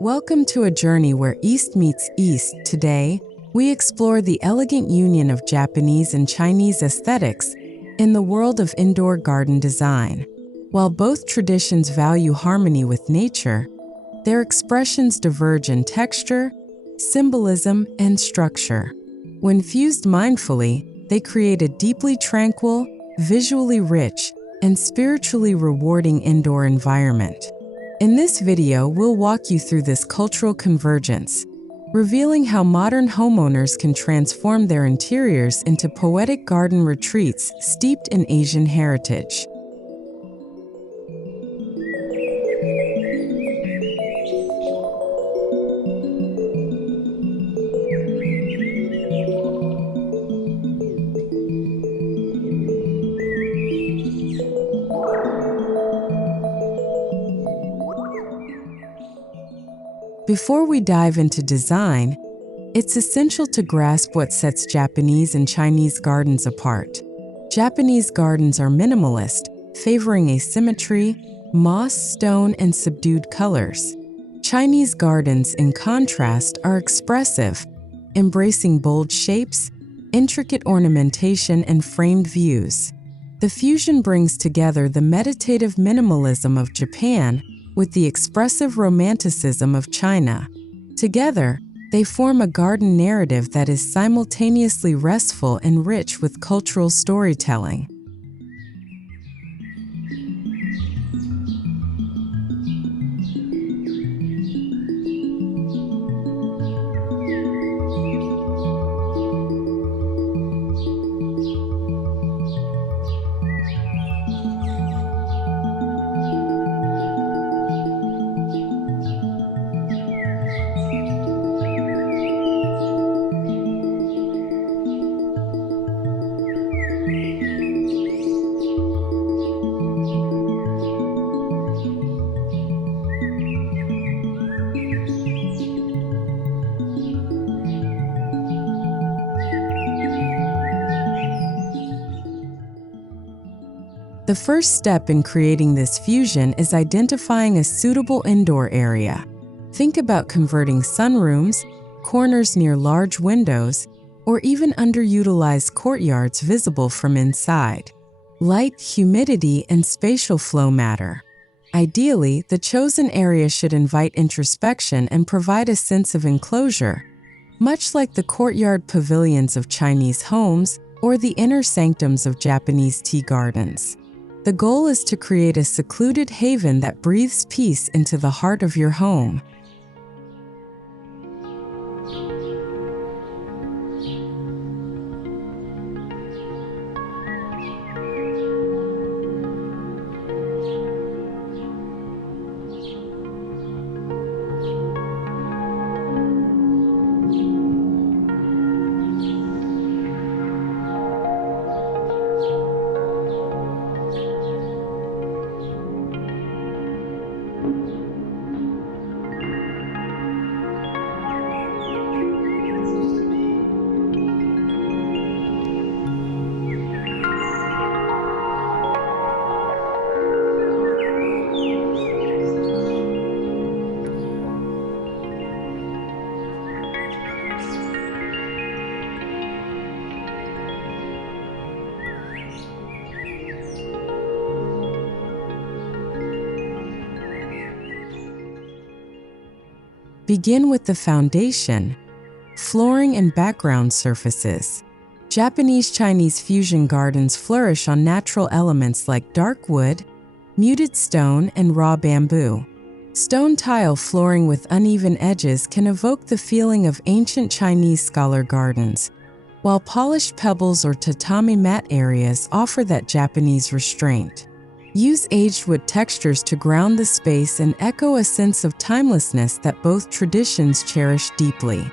Welcome to a journey where East meets East. Today, we explore the elegant union of Japanese and Chinese aesthetics in the world of indoor garden design. While both traditions value harmony with nature, their expressions diverge in texture, symbolism, and structure. When fused mindfully, they create a deeply tranquil, visually rich, and spiritually rewarding indoor environment. In this video, we'll walk you through this cultural convergence, revealing how modern homeowners can transform their interiors into poetic garden retreats steeped in Asian heritage. Before we dive into design, it's essential to grasp what sets Japanese and Chinese gardens apart. Japanese gardens are minimalist, favoring asymmetry, moss, stone, and subdued colors. Chinese gardens, in contrast, are expressive, embracing bold shapes, intricate ornamentation, and framed views. The fusion brings together the meditative minimalism of Japan with the expressive romanticism of China. Together, they form a garden narrative that is simultaneously restful and rich with cultural storytelling. The first step in creating this fusion is identifying a suitable indoor area. Think about converting sunrooms, corners near large windows, or even underutilized courtyards visible from inside. Light, humidity, and spatial flow matter. Ideally, the chosen area should invite introspection and provide a sense of enclosure, much like the courtyard pavilions of Chinese homes or the inner sanctums of Japanese tea gardens. The goal is to create a secluded haven that breathes peace into the heart of your home. Begin with the foundation, flooring, and background surfaces. Japanese-Chinese fusion gardens flourish on natural elements like dark wood, muted stone, and raw bamboo. Stone tile flooring with uneven edges can evoke the feeling of ancient Chinese scholar gardens, while polished pebbles or tatami mat areas offer that Japanese restraint. Use aged wood textures to ground the space and echo a sense of timelessness that both traditions cherish deeply.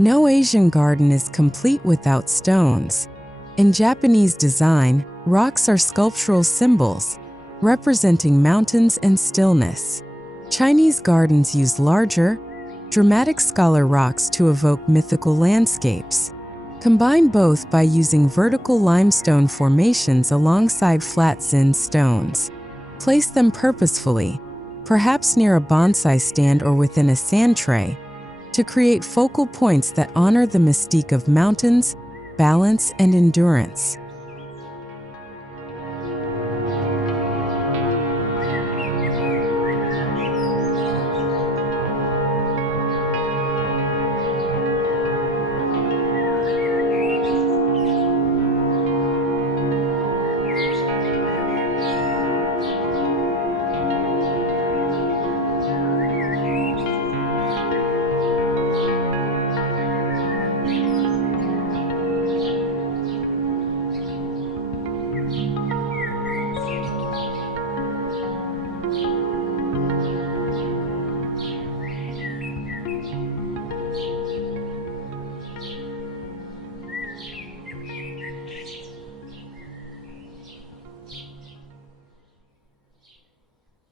No Asian garden is complete without stones. In Japanese design, rocks are sculptural symbols, representing mountains and stillness. Chinese gardens use larger, dramatic scholar rocks to evoke mythical landscapes. Combine both by using vertical limestone formations alongside flat Zen stones. Place them purposefully, perhaps near a bonsai stand or within a sand tray, to create focal points that honor the mystique of mountains, balance, and endurance.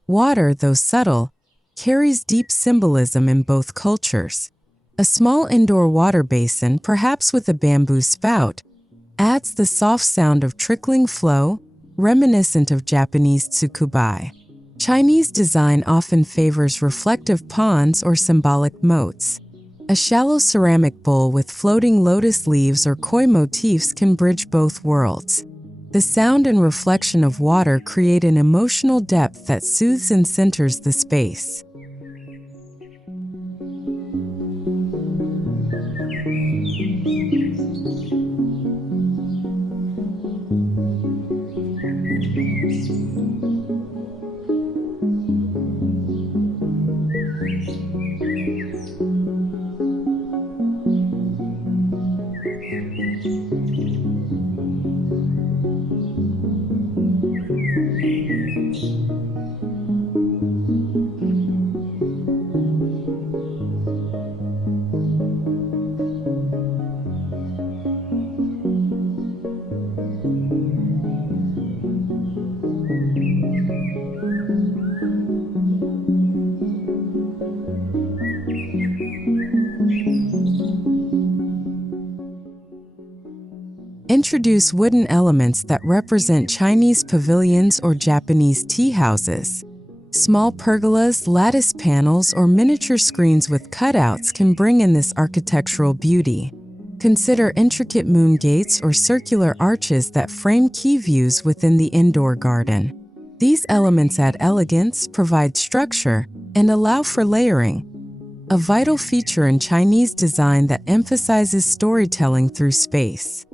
Water, though subtle, carries deep symbolism in both cultures. A small indoor water basin, perhaps with a bamboo spout, adds the soft sound of trickling flow, reminiscent of Japanese tsukubai. Chinese design often favors reflective ponds or symbolic moats. A shallow ceramic bowl with floating lotus leaves or koi motifs can bridge both worlds. The sound and reflection of water create an emotional depth that soothes and centers the space. Introduce wooden elements that represent Chinese pavilions or Japanese tea houses. Small pergolas, lattice panels, or miniature screens with cutouts can bring in this architectural beauty. Consider intricate moon gates or circular arches that frame key views within the indoor garden. These elements add elegance, provide structure, and allow for layering, a vital feature in Chinese design that emphasizes storytelling through space.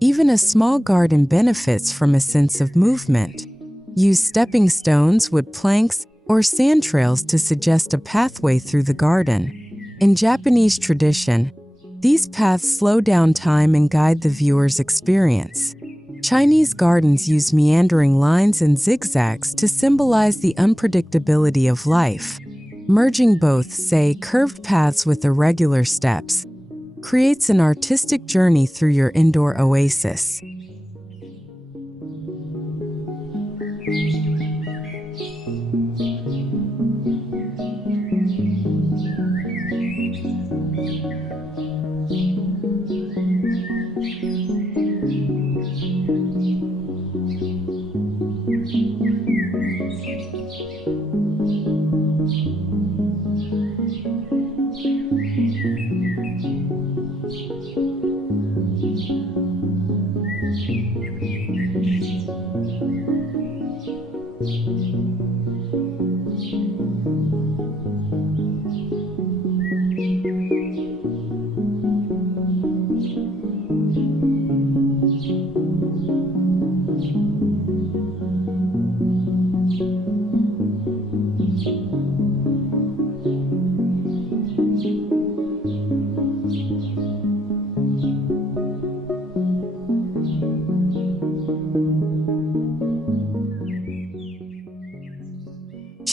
Even a small garden benefits from a sense of movement. Use stepping stones, wood planks, or sand trails to suggest a pathway through the garden. In Japanese tradition, these paths slow down time and guide the viewer's experience. Chinese gardens use meandering lines and zigzags to symbolize the unpredictability of life. Merging both, say, curved paths with irregular steps, creates an artistic journey through your indoor oasis.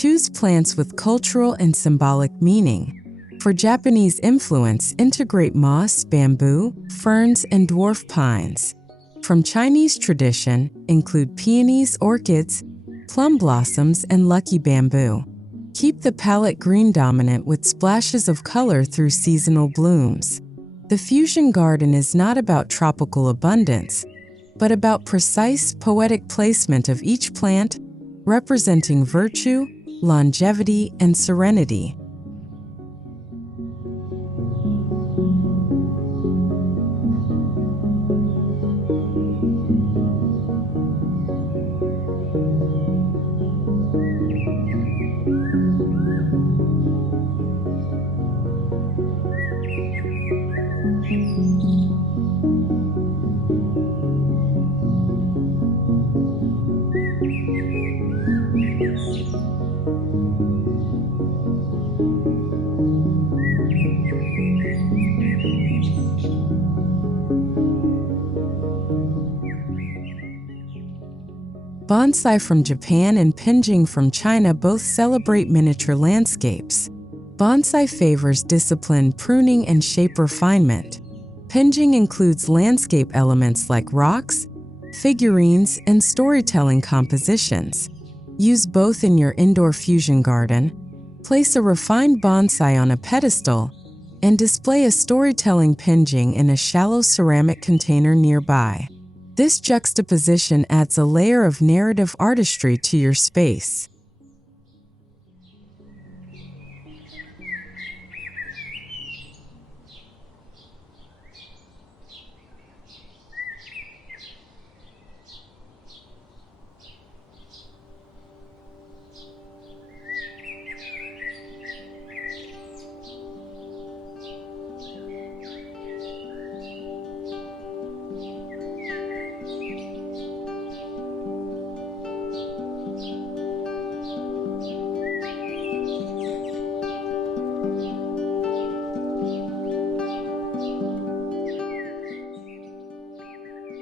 Choose plants with cultural and symbolic meaning. For Japanese influence, integrate moss, bamboo, ferns, and dwarf pines. From Chinese tradition, include peonies, orchids, plum blossoms, and lucky bamboo. Keep the palette green dominant with splashes of color through seasonal blooms. The fusion garden is not about tropical abundance, but about precise, poetic placement of each plant, representing virtue, longevity, and serenity. Bonsai from Japan and Penjing from China both celebrate miniature landscapes. Bonsai favors disciplined pruning and shape refinement. Penjing includes landscape elements like rocks, figurines, and storytelling compositions. Use both in your indoor fusion garden. Place a refined bonsai on a pedestal and display a storytelling Penjing in a shallow ceramic container nearby. This juxtaposition adds a layer of narrative artistry to your space.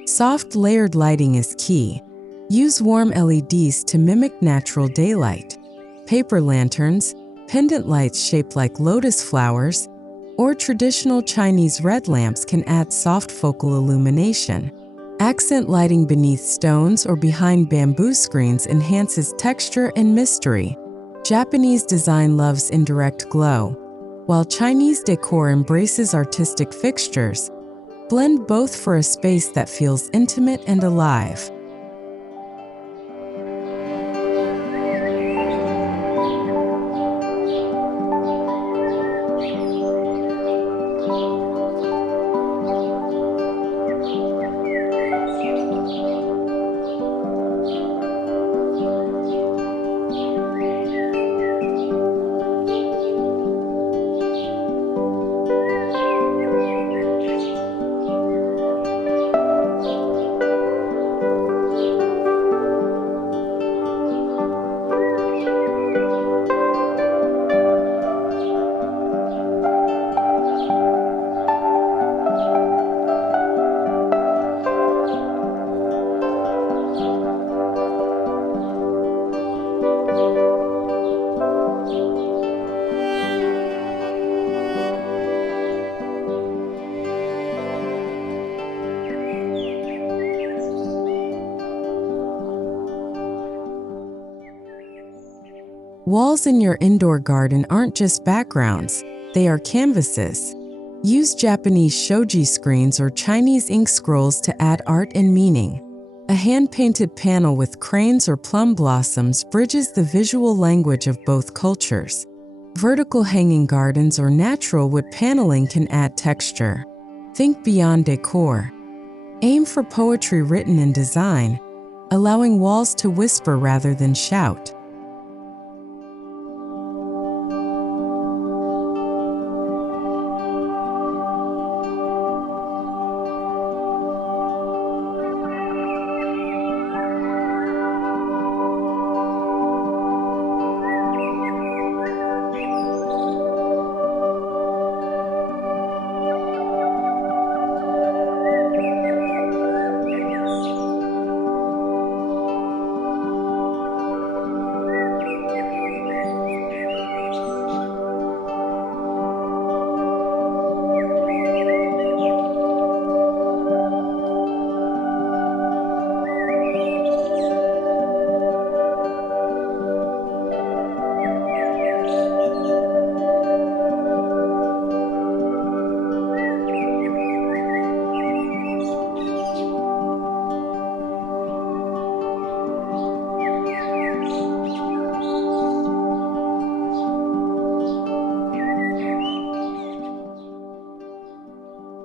Soft layered lighting is key. Use warm LEDs to mimic natural daylight. Paper lanterns, pendant lights shaped like lotus flowers, or traditional Chinese red lamps can add soft focal illumination. Accent lighting beneath stones or behind bamboo screens enhances texture and mystery. Japanese design loves indirect glow, while Chinese decor embraces artistic fixtures. Blend both for a space that feels intimate and alive. Walls in your indoor garden aren't just backgrounds, they are canvases. Use Japanese shoji screens or Chinese ink scrolls to add art and meaning. A hand-painted panel with cranes or plum blossoms bridges the visual language of both cultures. Vertical hanging gardens or natural wood paneling can add texture. Think beyond decor. Aim for poetry written in design, allowing walls to whisper rather than shout.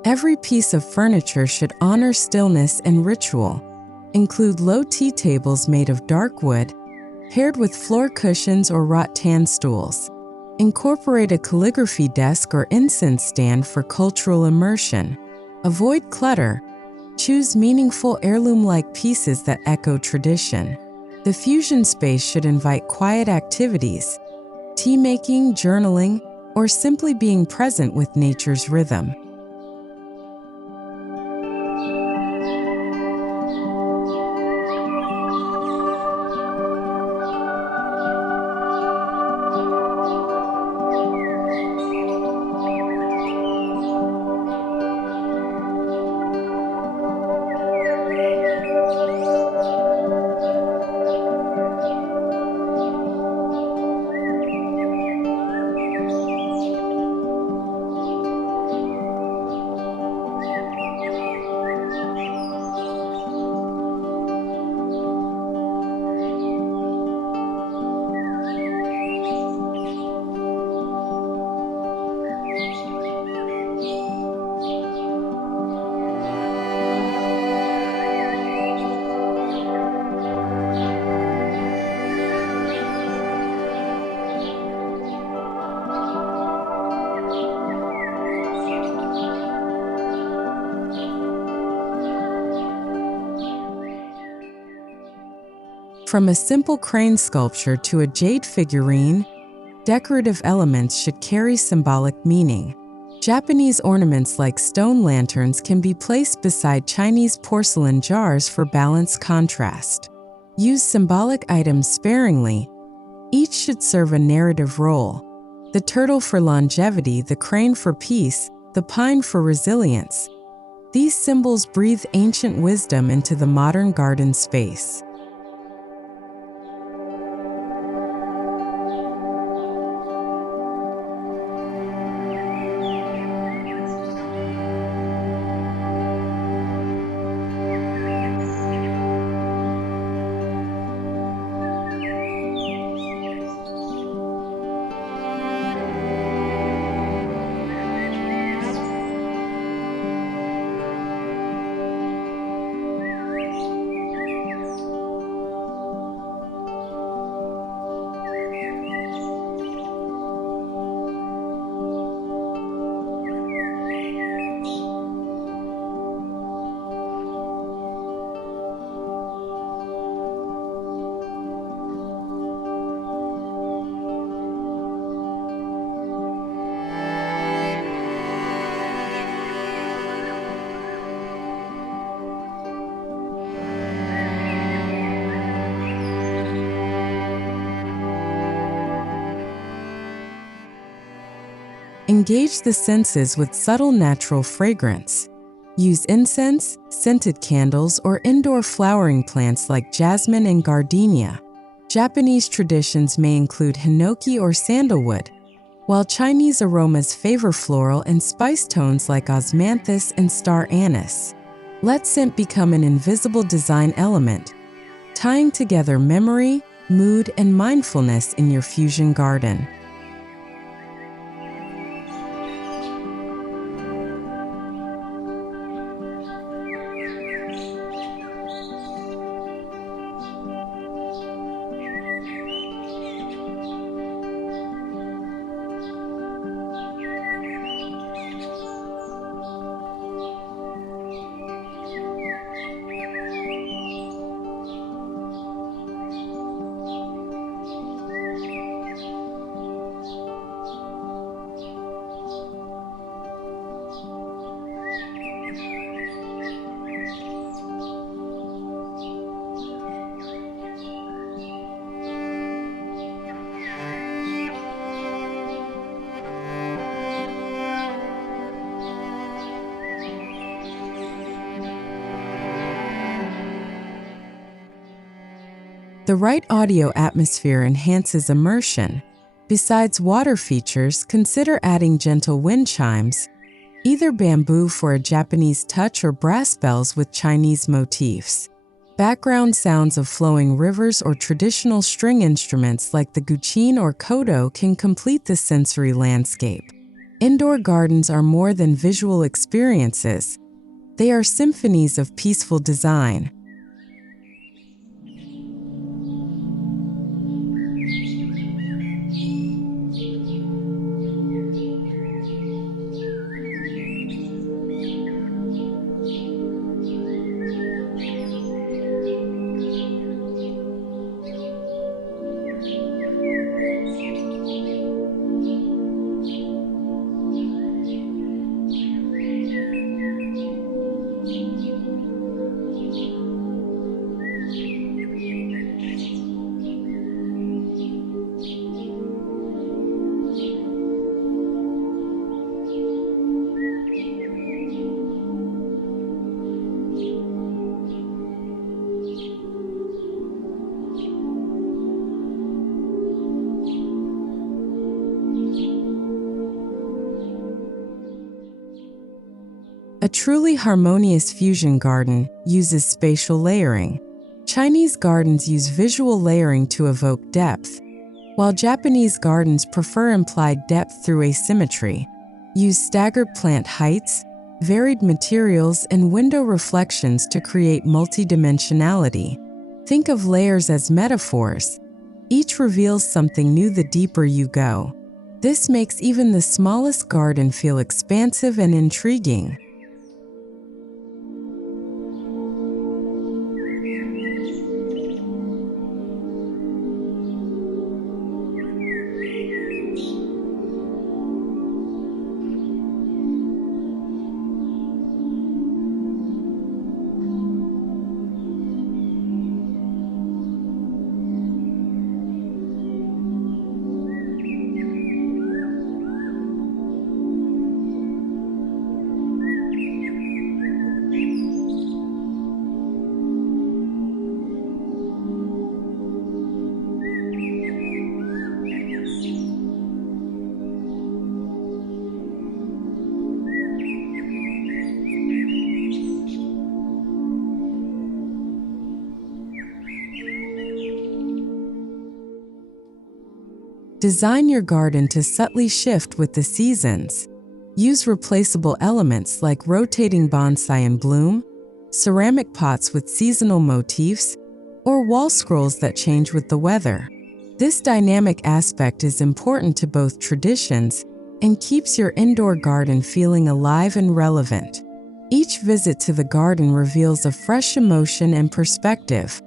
Every piece of furniture should honor stillness and ritual. Include low tea tables made of dark wood, paired with floor cushions or rattan stools. Incorporate a calligraphy desk or incense stand for cultural immersion. Avoid clutter. Choose meaningful heirloom-like pieces that echo tradition. The fusion space should invite quiet activities, tea making, journaling, or simply being present with nature's rhythm. From a simple crane sculpture to a jade figurine, decorative elements should carry symbolic meaning. Japanese ornaments like stone lanterns can be placed beside Chinese porcelain jars for balanced contrast. Use symbolic items sparingly. Each should serve a narrative role. The turtle for longevity, the crane for peace, the pine for resilience. These symbols breathe ancient wisdom into the modern garden space. Engage the senses with subtle natural fragrance. Use incense, scented candles, or indoor flowering plants like jasmine and gardenia. Japanese traditions may include hinoki or sandalwood, while Chinese aromas favor floral and spice tones like osmanthus and star anise. Let scent become an invisible design element, tying together memory, mood, and mindfulness in your fusion garden. The right audio atmosphere enhances immersion. Besides water features, consider adding gentle wind chimes, either bamboo for a Japanese touch or brass bells with Chinese motifs. Background sounds of flowing rivers or traditional string instruments like the guqin or koto can complete the sensory landscape. Indoor gardens are more than visual experiences. They are symphonies of peaceful design. A truly harmonious fusion garden uses spatial layering. Chinese gardens use visual layering to evoke depth, while Japanese gardens prefer implied depth through asymmetry. Use staggered plant heights, varied materials, and window reflections to create multidimensionality. Think of layers as metaphors. Each reveals something new the deeper you go. This makes even the smallest garden feel expansive and intriguing. Design your garden to subtly shift with the seasons. Use replaceable elements like rotating bonsai in bloom, ceramic pots with seasonal motifs, or wall scrolls that change with the weather. This dynamic aspect is important to both traditions and keeps your indoor garden feeling alive and relevant. Each visit to the garden reveals a fresh emotion and perspective.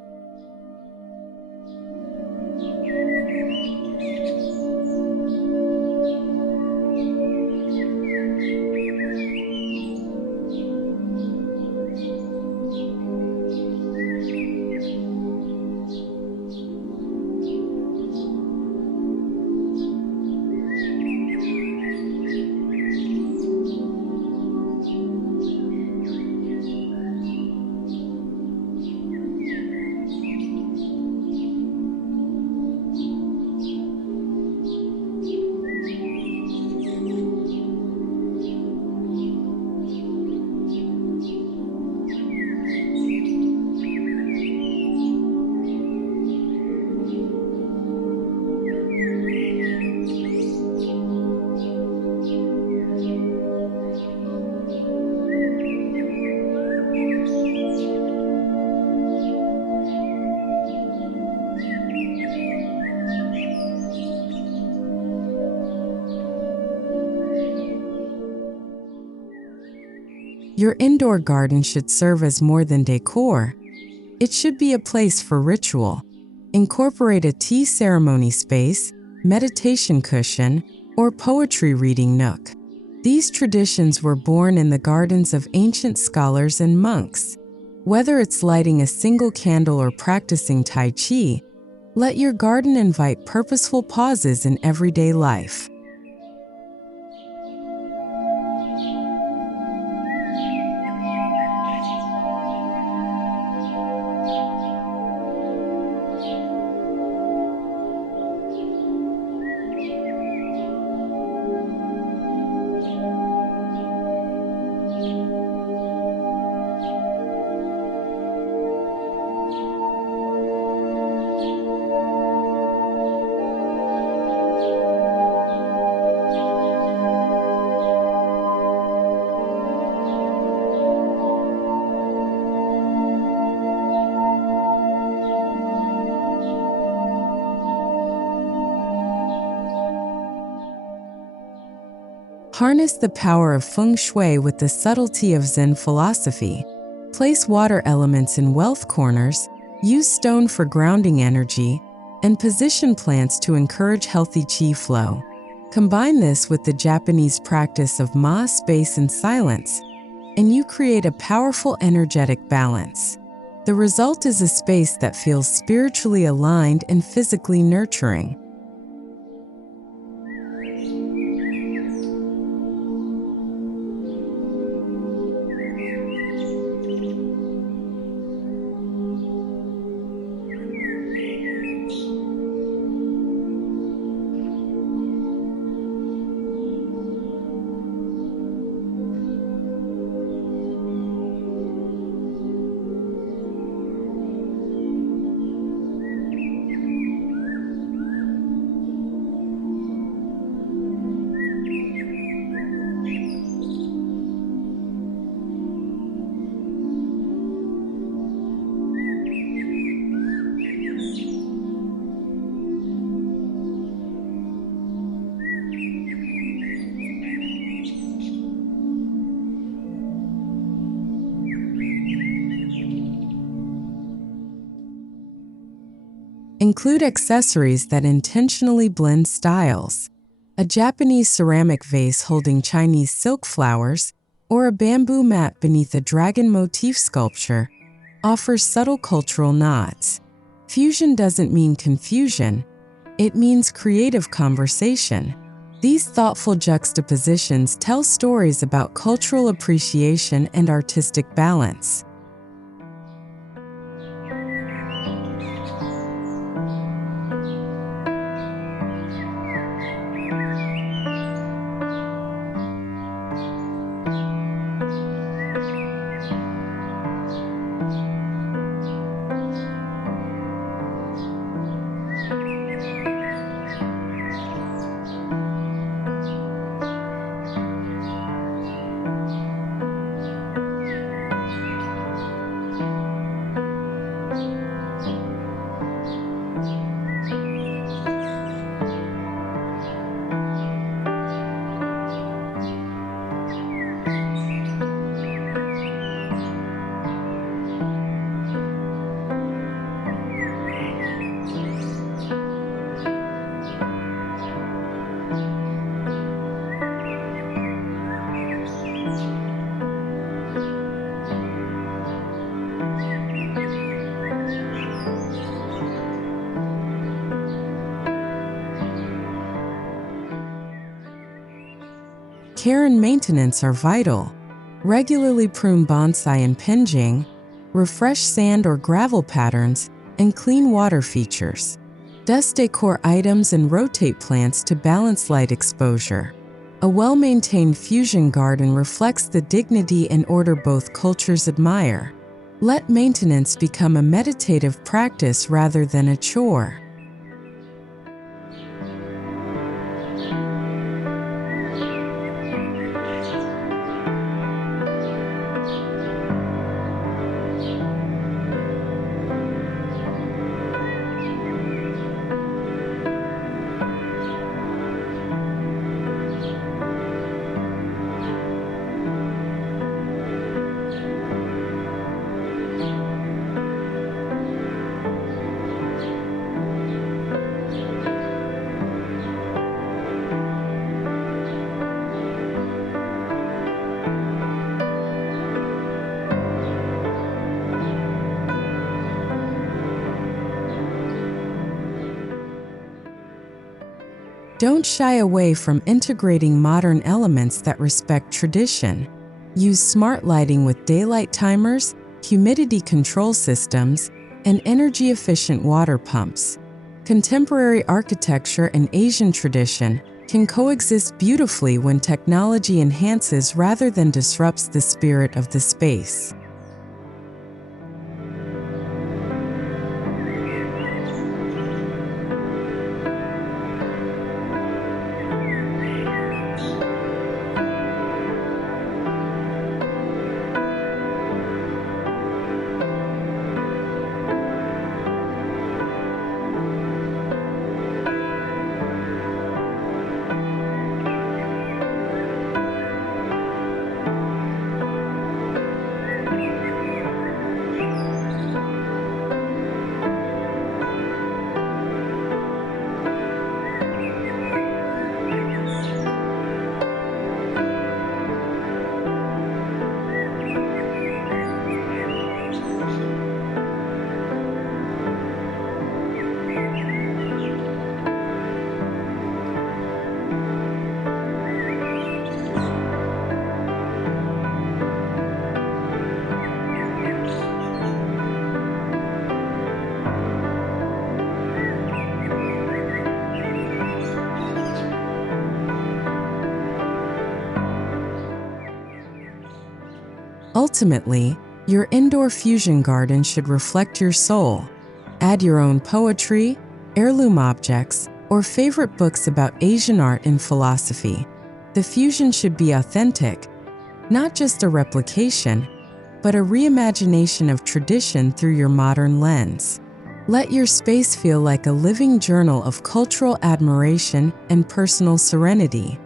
Your indoor garden should serve as more than decor. It should be a place for ritual. Incorporate a tea ceremony space, meditation cushion, or poetry reading nook. These traditions were born in the gardens of ancient scholars and monks. Whether it's lighting a single candle or practicing Tai Chi, let your garden invite purposeful pauses in everyday life. Harness the power of Feng Shui with the subtlety of Zen philosophy. Place water elements in wealth corners, use stone for grounding energy, and position plants to encourage healthy qi flow. Combine this with the Japanese practice of ma, space and silence, and you create a powerful energetic balance. The result is a space that feels spiritually aligned and physically nurturing. Include accessories that intentionally blend styles. A Japanese ceramic vase holding Chinese silk flowers, or a bamboo mat beneath a dragon motif sculpture, offers subtle cultural nods. Fusion doesn't mean confusion, it means creative conversation. These thoughtful juxtapositions tell stories about cultural appreciation and artistic balance. Care and maintenance are vital. Regularly prune bonsai and Penjing, refresh sand or gravel patterns, and clean water features. Dust decor items and rotate plants to balance light exposure. A well-maintained fusion garden reflects the dignity and order both cultures admire. Let maintenance become a meditative practice rather than a chore. Don't shy away from integrating modern elements that respect tradition. Use smart lighting with daylight timers, humidity control systems, and energy-efficient water pumps. Contemporary architecture and Asian tradition can coexist beautifully when technology enhances rather than disrupts the spirit of the space. Ultimately, your indoor fusion garden should reflect your soul. Add your own poetry, heirloom objects, or favorite books about Asian art and philosophy. The fusion should be authentic, not just a replication, but a reimagination of tradition through your modern lens. Let your space feel like a living journal of cultural admiration and personal serenity.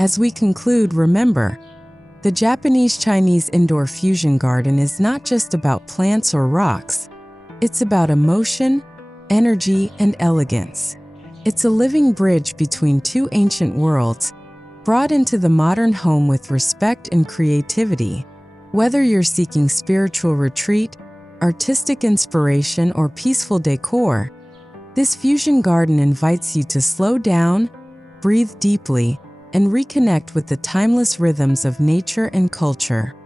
As we conclude, remember, the Japanese-Chinese indoor fusion garden is not just about plants or rocks. It's about emotion, energy, and elegance. It's a living bridge between two ancient worlds, brought into the modern home with respect and creativity. Whether you're seeking spiritual retreat, artistic inspiration, or peaceful decor, this fusion garden invites you to slow down, breathe deeply, and reconnect with the timeless rhythms of nature and culture.